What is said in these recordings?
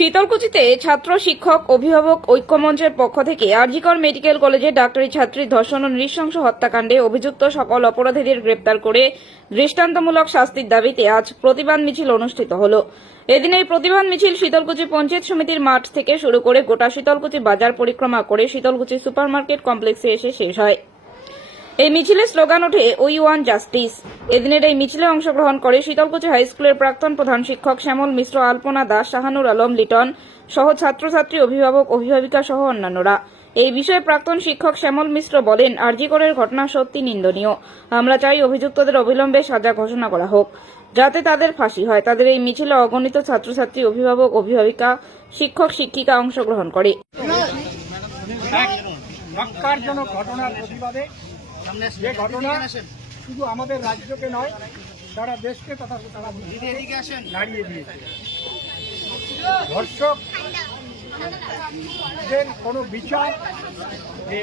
শীতলকুচিতে ছাত্র শিক্ষক, অভিভাবক ঐক্যমঞ্চের পক্ষ থেকে আরজিকর মেডিকেল কলেজে ডাক্তারি ছাত্রীর ধর্ষণ ও নৃশংস হত্যাকাণ্ডে অভিযুক্ত সকল অপরাধীদের গ্রেপ্তার করে দৃষ্টান্তমূলক শাস্তির দাবিতে আজ প্রতিবাদ মিছিল অনুষ্ঠিত হল। এদিন এই প্রতিবাদ মিছিল শীতলকুচি পঞ্চায়েত সমিতির মাঠ থেকে শুরু করে গোটা শীতলকুচি বাজার পরিক্রমা করে শীতলকুচি সুপারমার্কেট কমপ্লেক্সে এসে শেষ হয়। এই মিছিলে স্লোগান ওঠে উই ওয়ান জাস্টিস এদিনের এই মিছিলে অংশগ্রহণ করে শীতলকুচি হাই স্কুলের প্রাক্তন প্রধান শিক্ষক শ্যামল মিশ্র, আলপনা দাস, শাহানুর আলম লিটন সহ ছাত্রছাত্রী, অভিভাবক, অভিভাবিকা সহ অন্যান্যরা। এই বিষয়ে প্রাক্তন শিক্ষক শ্যামল মিশ্র বলেন আরজিকরের ঘটনা সত্যি নিন্দনীয়। আমরা চাই অভিযুক্তদের অবিলম্বে সাজা ঘোষণা করা হোক, যাতে তাদের ফাঁসি হয়। তাদের এই মিছিলে অগণিত ছাত্রছাত্রী, অভিভাবক, অভিভাবিকা, শিক্ষক, শিক্ষিকা অংশগ্রহণ করে। ঘটনার প্রতিবাদে যে ঘটনা শুধু আমাদের রাজ্যকে নয় সারা দেশকে তথা বিশ্বকে নাড়িয়ে দিয়েছে। ধর্ষক কোনো বিচার যে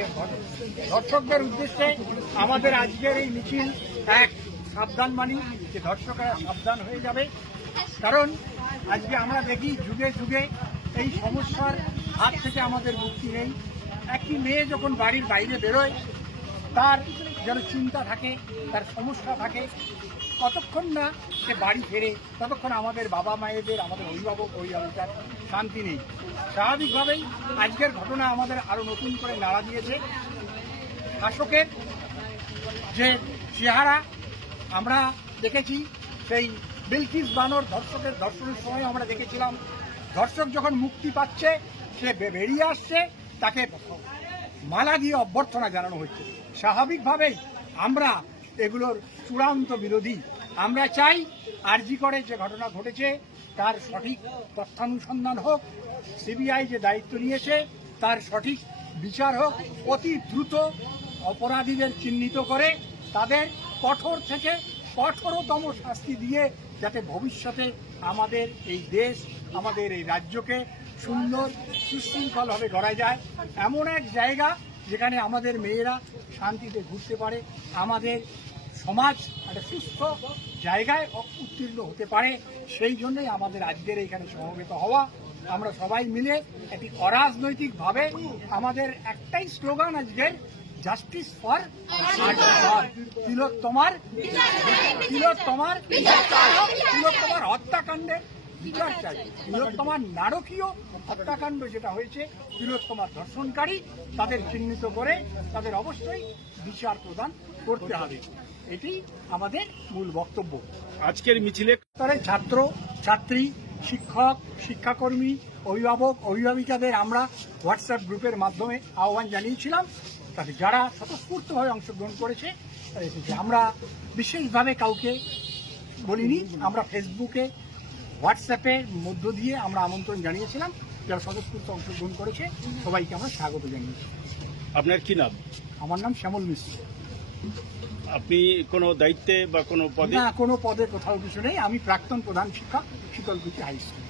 ধর্ষকদের উদ্দেশ্যে আমাদের আজকের এই মিছিল এক সাবধান মানি যে ধর্ষকরা সাবধান হয়ে যাবে। কারণ আজকে আমরা দেখি যুগে যুগে এই সমস্যার হাত থেকে আমাদের মুক্তি নেই। একটি মেয়ে যখন বাড়ির বাইরে বেরোয় তার যেন চিন্তা থাকে, তার সমস্যা থাকে কতক্ষণ না সে বাড়ি ফেরে, ততক্ষণ আমাদের বাবা মায়েদের, আমাদের অভিভাবক, অভিভাবিকার শান্তি নেই। স্বাভাবিকভাবেই আজকের ঘটনা আমাদের আরও নতুন করে নাড়া দিয়েছে। শাসকের যে চেহারা আমরা দেখেছি, সেই বিলকিস বানর ধর্ষকের ধর্ষণের সময় আমরা দেখেছিলাম। ধর্ষক যখন মুক্তি পাচ্ছে, সে বেরিয়ে আসছে, তাকে মালা দিয়ে অভ্যর্থনা জানানো হচ্ছে। স্বাভাবিকভাবেই আমরা এগুলোর চূড়ান্ত বিরোধী। আমরা চাই আরজি করে যে ঘটনা ঘটেছে, তার সঠিক তথ্যানুসন্ধান হোক, সিবিআই যে দায়িত্ব নিয়েছে, তার সঠিক বিচার হোক, অতি দ্রুত অপরাধীদের চিহ্নিত করে তাদের কঠোর থেকে কঠোরতম শাস্তি দিয়ে যাতে ভবিষ্যতে আমাদের এই দেশ, আমাদের এই রাজ্যকে সুন্দর সুশৃঙ্খলভাবে গড়া যায়। এমন এক জায়গা যেখানে আমাদের মেয়েরা শান্তিতে ঘুরতে পারে, আমাদের সমাজ একটা সুস্থ জায়গায় উত্তীর্ণ হতে পারে। সেই জন্যই আমাদের আজকের এইখানে সমবেত হওয়া। আমরা সবাই মিলে একটি অরাজনৈতিকভাবে আমাদের একটাই স্লোগান আজকের, জাস্টিস ফর তিলক তোমার তিলক তোমার তিলক তোমার হত্যাকাণ্ডে বিচার চাই। তিলক নারকীয় হত্যাকাণ্ড যেটা হয়েছে তিলক ধর্ষণকারী তাদের চিহ্নিত করে তাদের অবশ্যই বিচার প্রদান করতে হবে। এটি আমাদের মূল বক্তব্য। আজকের মিছিলে ছাত্র ছাত্রী শিক্ষক শিক্ষাকর্মী অভিভাবক অভিভাবিকাদের আমরা হোয়াটসঅ্যাপ গ্রুপের মাধ্যমে আহ্বান জানিয়েছিলাম। তাতে যারা স্বতঃস্ফূর্তভাবে অংশগ্রহণ করেছে আমরা বিশেষভাবে কাউকে বলিনি। আমরা ফেসবুকে হোয়াটসঅ্যাপের মধ্য দিয়ে আমরা আমন্ত্রণ জানিয়েছিলাম যারা স্বতঃস্ফূর্ত অংশগ্রহণ করেছে সবাইকে আমরা স্বাগত জানিয়েছি। আপনার কি নাম? আমার নাম শ্যামল মিশ্র। আপনি কোনো দায়িত্বে বা কোনো পদে? না কোনো পদে কোথাও কিছু নেই। আমি প্রাক্তন প্রধান শিক্ষক শীতলকুচি হাই স্কুল।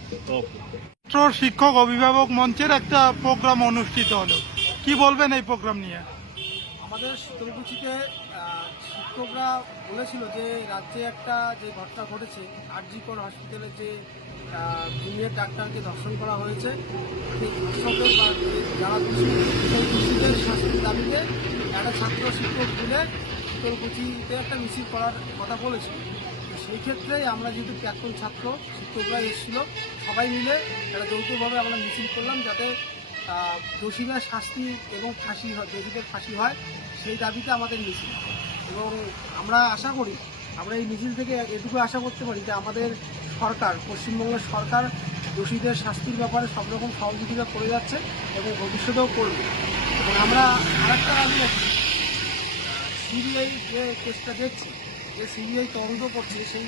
শিক্ষক অভিভাবক মঞ্চের একটা প্রোগ্রাম অনুষ্ঠিত হলো। কি বলবেন এই প্রোগ্রাম নিয়ে? আমাদের শীতলকুচিতে শিক্ষকরা বলেছিল যে রাজ্যে একটা যে ঘটনা ঘটেছে, আরজিকর হসপিটালে যে জুনিয়র ডাক্তারকে ধর্ষণ করা হয়েছে, সেই যারা শাস্তির দাবিতে একটা ছাত্র শিক্ষক মিলে শীতলকুচিতে একটা মিছিল করার কথা বলেছিল সেই ক্ষেত্রে আমরা যেহেতু প্রাক্তন ছাত্র শিক্ষকরা এসেছিল, সবাই মিলে একটা যৌথভাবে আমরা মিছিল করলাম যাতে দোষীরা শাস্তি এবং ফাঁসি হয়, দোষীদের ফাঁসি হয়, সেই দাবিতে আমাদের মিছিল। এবং আমরা আশা করি, আমরা এই মিছিল থেকে এটুকু আশা করতে পারি যে আমাদের সরকার, পশ্চিমবঙ্গের সরকার দোষীদের শাস্তির ব্যাপারে সব রকম সহযোগিতা করে যাচ্ছে এবং ভবিষ্যতেও করবে। এবং আমরা আরেকটা দাবি রাখি সিবিআই যে কেসটা দেখছে, যে সিবিআই তদন্ত করছে, সেই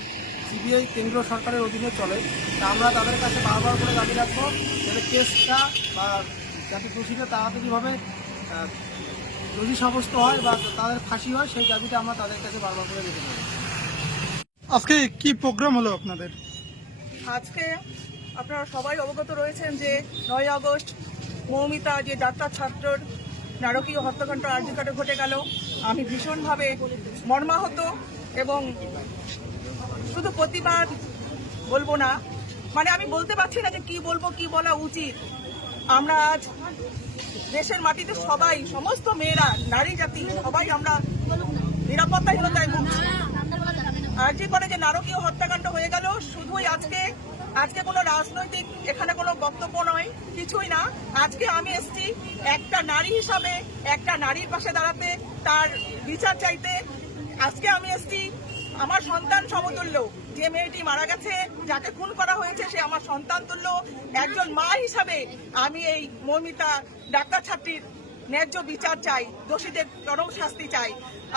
সিবিআই কেন্দ্র সরকারের অধীনে চলে। তা আমরা তাদের কাছে বারবার করে দাবি রাখব, যাতে কেসটা বা যাতে দোষীরা তাড়াতাড়িভাবে দোষী সাব্যস্ত হয় বা তাদের ফাঁসি হয় সেই দাবিটা আমরা তাদের কাছে বারবার করে রেখে দেবো। আজকে কি প্রোগ্রাম হলো আপনাদের? আজকে আপনারা সবাই অবগত রয়েছেন যে নয় আগস্ট মৌমিতা যে যাত্রার ছাত্রর নারকীয় হত্যাকাণ্ড আর্জিকাটে ঘটে গেল আমি ভীষণভাবে মর্মাহত এবং শুধু প্রতিবাদ বলব না মানে আমি বলতে পারছি না যে কি বলব কি বলা উচিত। আমরা আজ দেশের মাটিতে সবাই, সমস্ত মেয়েরা, নারী, জাতি, সবাই আমরা নিরাপত্তাহীনতায় ভুগছি। আর যে করে যে নারকীয় হত্যাকাণ্ড হয়ে গেল, শুধুই আজকে আজকে কোনো রাজনৈতিক এখানে কোনো বক্তব্য নয়, কিছুই না। আজকে আমি এসছি একটা নারী হিসাবে, একটা নারীর পাশে দাঁড়াতে, তার বিচার চাইতে। আজকে আমি এসছি, আমার সন্তান সমতুল্য। যে মেয়েটি মারা গেছে, যাকে খুন করা হয়েছে, সে আমার সন্তান তুল্য। একজন মা হিসাবে আমি এই মৌমিতা ডাক্তার ছাত্রীর ন্যায্য বিচার চাই, দোষীদের চরম শাস্তি চাই।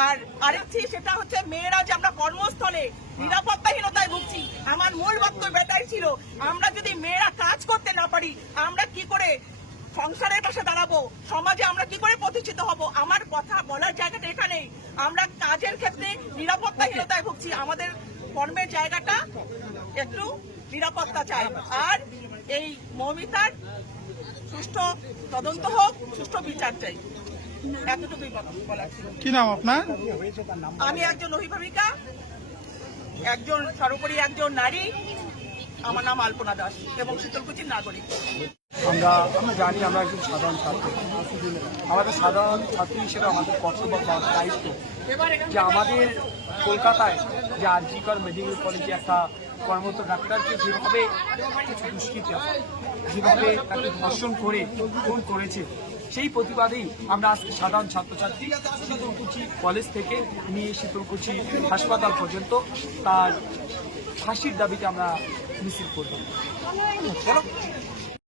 আর আরেকটি, সেটা হচ্ছে মেয়েরা যে আমরা কর্মস্থলে নিরাপত্তাহীনতায় ভুগছি, আমার মূল বক্তব্য এটাই ছিল, আমরা যদি মেয়েরা কাজ করতে না পারি, আমরা কি করে সংসারের পাশে দাঁড়াবো, সমাজে আমরা কি করে প্রতিষ্ঠিত হব, আমার কথা বলার জায়গাটা এখানেই। আমরা কাজের ক্ষেত্রে নিরাপত্তাহীনতায় ভুগছি, আমাদের কর্মের জায়গাটা একটু নিরাপত্তা চাই। আর এই মৌমিতার সুষ্ঠু তদন্ত হোক সুষ্ঠু বিচার চাই। এতটুকুই ছিল। কি নাম আপনার? আমি একজন অভিভাবিকা একজন সর্বোপরি একজন নারী। আমার নাম আলপনা দাস এবং শীতলকুচির নাগরিক। আমরা আমরা জানি আমরা একজন সাধারণ ছাত্র। আমাদের সাধারণ ছাত্র হিসেবে আমাদের কর্তব্য বা দায়িত্ব যে আমাদের কলকাতায় যে আরজিকর মেডিকেল কলেজে একটা কর্মরত ডাক্তারকে যেভাবে কিছু যেভাবে তাকে ধর্ষণ করে, খুন করেছে, সেই প্রতিবাদেই আমরা আজকে সাধারণ ছাত্রছাত্রী শীতলকুচি কলেজ থেকে নিয়ে শীতলকুচি হাসপাতাল পর্যন্ত তার ফাঁসির দাবিতে আমরা মিছিল করব।